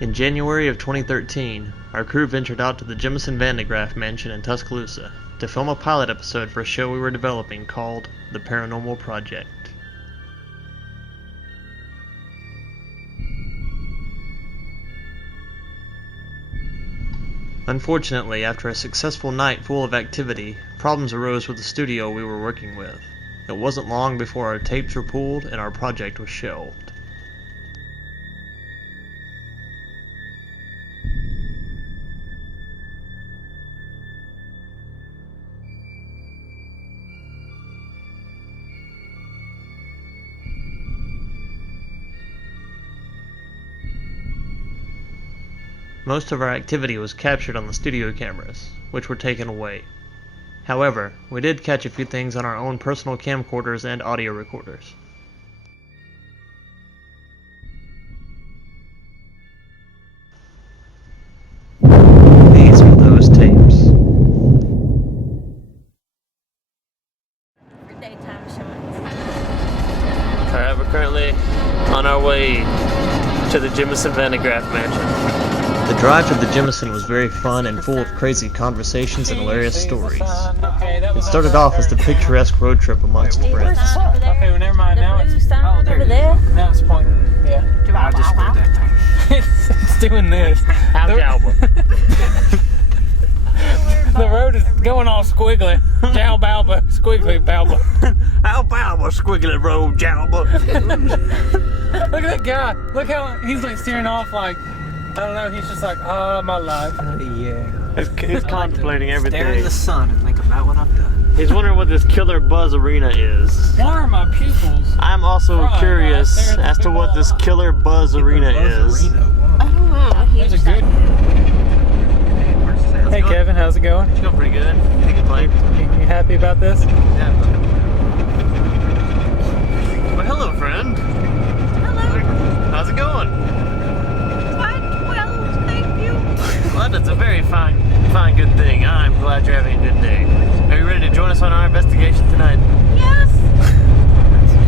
In January of 2013, our crew ventured out to the Jemison-Van De Graaff mansion in Tuscaloosa to film a pilot episode for a show we were developing called The Paranormal Project. Unfortunately, after a successful night full of activity, problems arose with the studio we were working with. It wasn't long before our tapes were pulled and our project was shelved. Most of our activity was captured on the studio cameras, which were taken away. However, we did catch a few things on our own personal camcorders and audio recorders. These were those tapes. Alright, we're currently on our way to the Jemison-Van De Graaff mansion. The drive to the Jemison was very fun and full of crazy conversations and hilarious stories. It started off as the picturesque road trip amongst friends. Okay, well, never mind. Now it's over there. Now it's pointing. Yeah. I just screwed that thing. It's doing this. The road is going all squiggly. Jalbalba, squiggly balba. Albalba, squiggly road, jalba. Look at that guy. Look how he's like steering off like, I don't know, he's just like, oh, my life. Yeah. He's contemplating everything. Stare in the sun and think about what I've done. He's wondering what this killer buzz arena is. Why are my pupils? I'm also curious as to what this killer buzz arena is. I don't know. There's a good... Hey Kevin, how's it going? It's going pretty good. Can't complain. You happy about this? Yeah. Well, hello, friend. Hello. How's it going? Quite well, thank you. Well, that's a very fine, good thing. I'm glad you're having a good day. Are you ready to join us on our investigation tonight? Yes.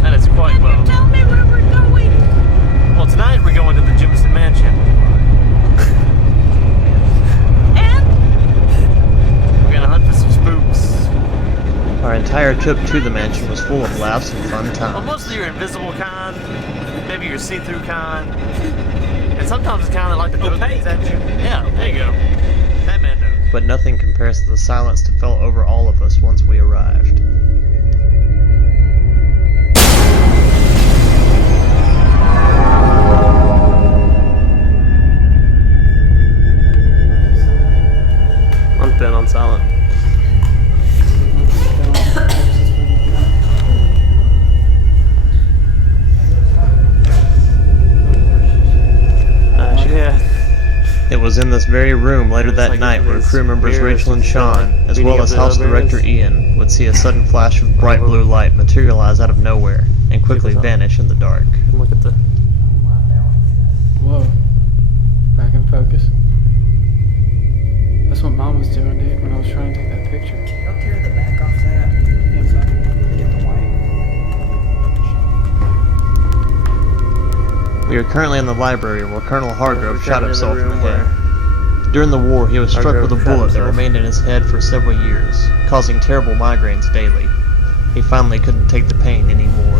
That is quite Can well. you tell me where we're going? Well, tonight we're going to the Jemison Mansion. And? We're gonna hunt for some spooks. Our entire trip to the mansion was full of laughs and fun times. Well, mostly you're invisible kind, maybe you're see-through kind, and sometimes it's kind of like the throw things at you. Yeah, there you go. That man knows. But nothing compares to the silence that fell over all of us once we arrived. Unpin on silent. It was in this very room later that night where crew members Rachel and Sean, as well as house director Ian, would see a sudden flash of bright blue light materialize out of nowhere and quickly vanish in the dark. Look at the... Whoa. Back in focus. That's what Mom was doing, dude, when I was trying to take that picture. I'll tear the back off that. Yeah, so I can get the white. We are currently in the library where Colonel Hargrove shot himself in the head. During the war, he was struck with a bullet that remained in his head for several years, causing terrible migraines daily. He finally couldn't take the pain anymore.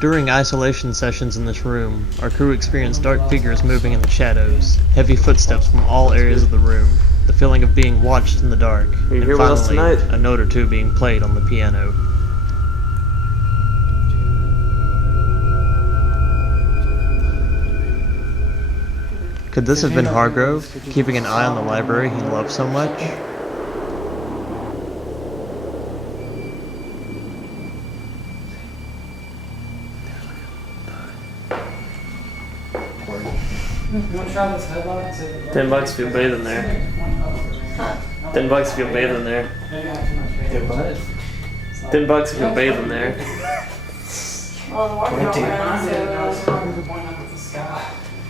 During isolation sessions in this room, our crew experienced dark figures moving in the shadows, heavy footsteps from all areas of the room, the feeling of being watched in the dark, and finally, a note or two being played on the piano. Could this have been Hargrove, keeping an eye on the library he loved so much? You want to try this headlight? $10 if you'll bathe in there. $10 if you'll bathe in there. $10 if you'll bathe in there. Well, the water don't run, so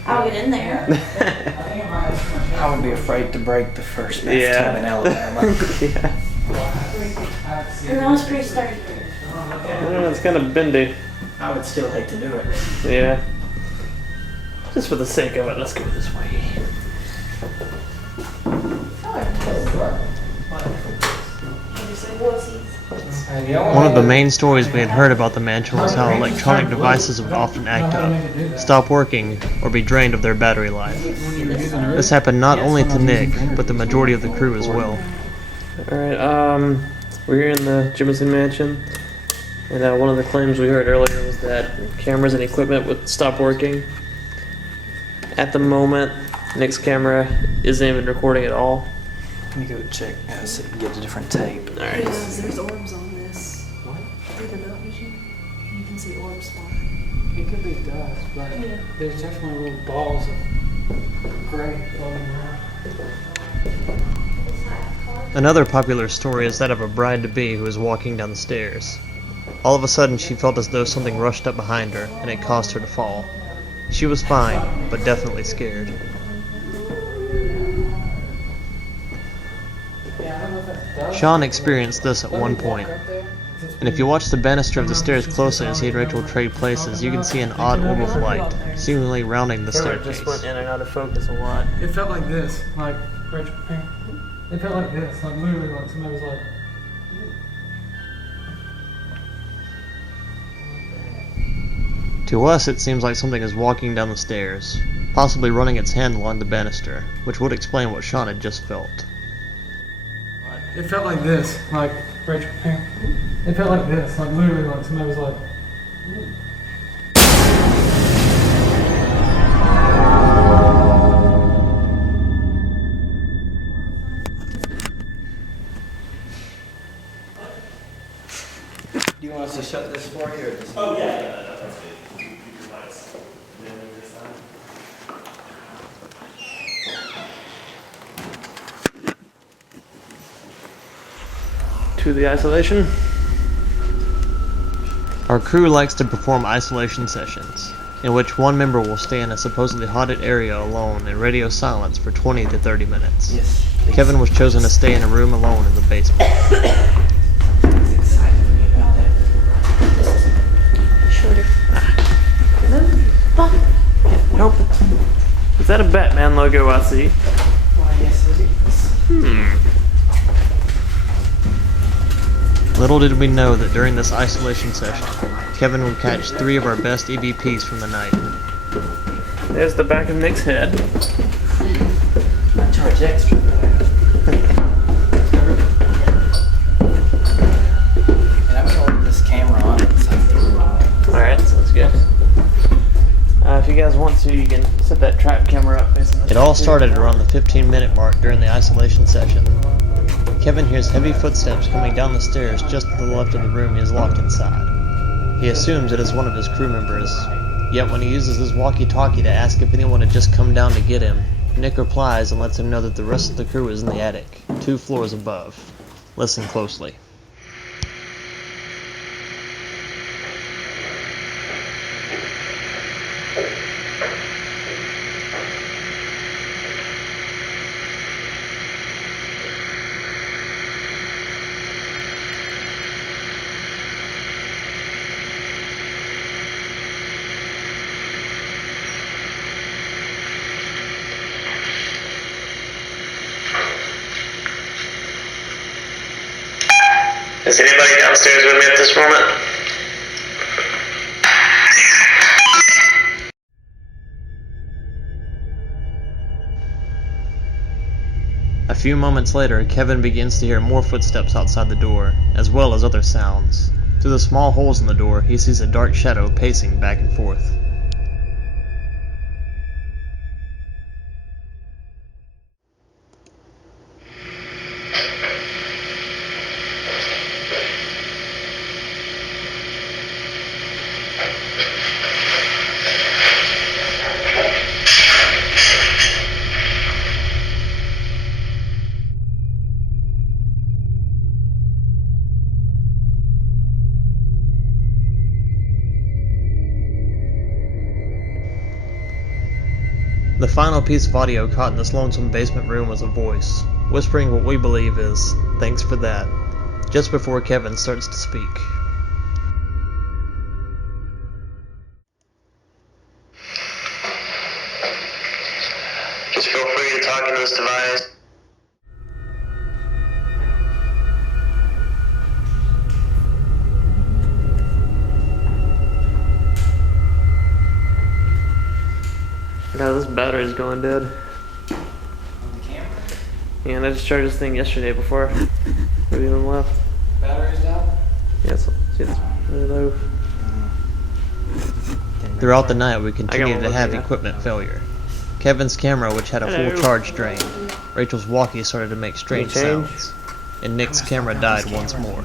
I'll get in there. I would be afraid to break the first bathtub in Alabama. Yeah. And that was pretty sturdy. It's kind of bendy. I would still hate to do it. Yeah. Just for the sake of it, let's go this way. One of the main stories we had heard about the mansion was how electronic devices would often act up, stop working, or be drained of their battery life. This happened not only to Nick, but the majority of the crew as well. Alright, we're here in the Jemison mansion, and one of the claims we heard earlier was that cameras and equipment would stop working. At the moment, Nick's camera isn't even recording at all. Let me go check so you can get a different tape. Alright. There's orbs on this. What? Through the night vision, you can see orbs flying. It could be dust, but there's definitely little balls of gray floating around. Another popular story is that of a bride-to-be who was walking down the stairs. All of a sudden, she felt as though something rushed up behind her, and it caused her to fall. She was fine, but definitely scared. Sean experienced this at one point, and if you watch the banister of the stairs closely as he and Rachel trade places, you can see an odd orb of light, seemingly rounding the staircase. Just went in and out of focus a lot. It felt like this, like Rachel. It felt like this, like literally, like somebody was like. To us, it seems like something is walking down the stairs, possibly running its hand along the banister, which would explain what Sean had just felt. It felt like this, like Rachel. It felt like this, like literally, like somebody was like. Do you want us to shut this for you? Or this? Oh, yeah, that's good. To the isolation. Our crew likes to perform isolation sessions, in which one member will stay in a supposedly haunted area alone in radio silence for 20 to 30 minutes. Yes. Please. Kevin was chosen to stay in a room alone in the basement. He's excited me about it. Shorter. Help it. Is that a Batman logo I see? Why, yes, it is. Little did we know that during this isolation session, Kevin would catch 3 of our best EVPs from the night. There's the back of Nick's head. I charge extra. And I'm gonna leave this camera on inside the room. Alright, sounds good. If you guys want to, you can set that trap camera up facing the. It all started around the 15-minute mark during the isolation session. Kevin hears heavy footsteps coming down the stairs just to the left of the room he is locked inside. He assumes it is one of his crew members, yet when he uses his walkie-talkie to ask if anyone had just come down to get him, Nick replies and lets him know that the rest of the crew is in the attic, 2 floors above. Listen closely. Is anybody downstairs with me at this moment? A few moments later, Kevin begins to hear more footsteps outside the door, as well as other sounds. Through the small holes in the door, he sees a dark shadow pacing back and forth. The final piece of audio caught in this lonesome basement room was a voice, whispering what we believe is, "Thanks for that," just before Kevin starts to speak. and talking to this device. Now this battery's going dead. On the camera? Yeah, and I just charged this thing yesterday before we even left. Battery's down? Yeah, it's really low. Throughout the night, we continued to have equipment failure. Kevin's camera, which had a full charge drained. Rachel's walkie started to make strange sounds. And Nick's camera died once more.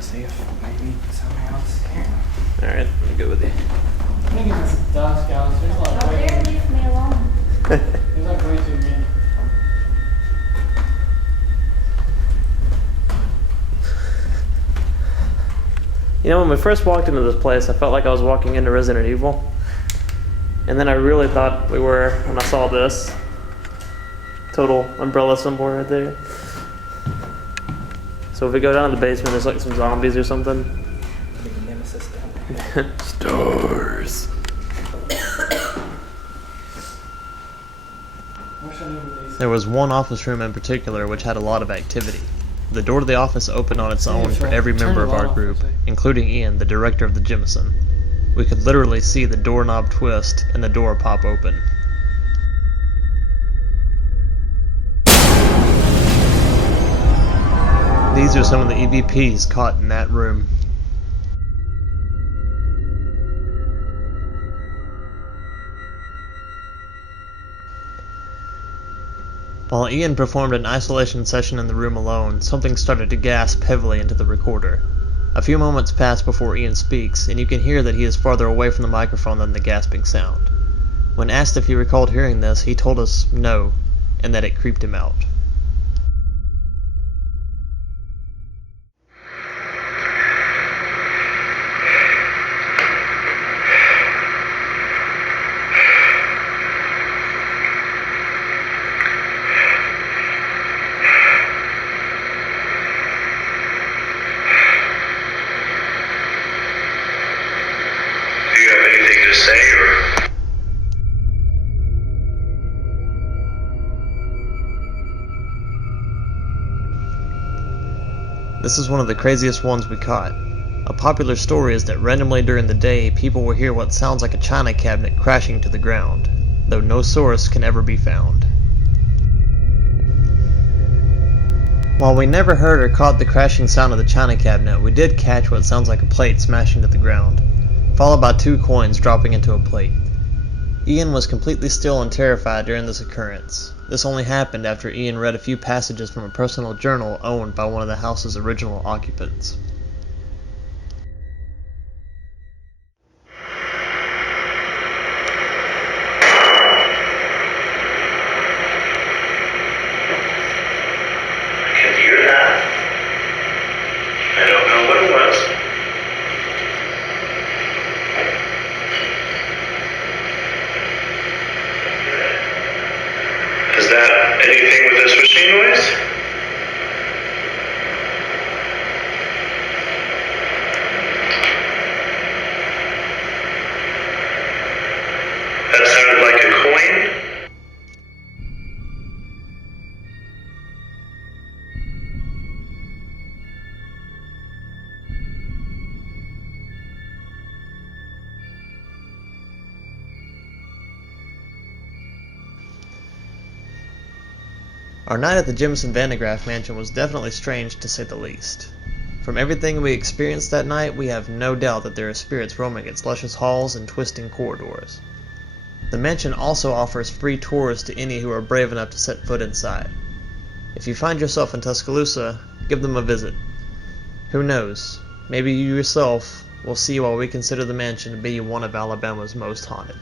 Alright, I'm good with you. I think it's dusk out. There's like Over there, leave me alone. there's like way too many. You know, when we first walked into this place, I felt like I was walking into Resident Evil. And then I really thought we were when I saw this. Total umbrella symbol right there. So if we go down to the basement, there's like some zombies or something. Big nemesis down there. Stars. There was one office room in particular which had a lot of activity. The door to the office opened on its own for every member of our group, including Ian, the director of the Jemison. We could literally see the doorknob twist and the door pop open. These are some of the EVPs caught in that room. While Ian performed an isolation session in the room alone, something started to gasp heavily into the recorder. A few moments pass before Ian speaks, and you can hear that he is farther away from the microphone than the gasping sound. When asked if he recalled hearing this, he told us no, and that it creeped him out. This is one of the craziest ones we caught. A popular story is that randomly during the day, people will hear what sounds like a china cabinet crashing to the ground, though no source can ever be found. While we never heard or caught the crashing sound of the china cabinet, we did catch what sounds like a plate smashing to the ground, followed by 2 coins dropping into a plate. Ian was completely still and terrified during this occurrence. This only happened after Ian read a few passages from a personal journal owned by one of the house's original occupants. I can hear that. I don't know what it was. Is that anything with this machine noise? That sounded like a coin. Our night at the Jemison-Van De Graaff mansion was definitely strange to say the least. From everything we experienced that night, we have no doubt that there are spirits roaming its luscious halls and twisting corridors. The mansion also offers free tours to any who are brave enough to set foot inside. If you find yourself in Tuscaloosa, give them a visit. Who knows, maybe you yourself will see why we consider the mansion to be one of Alabama's most haunted.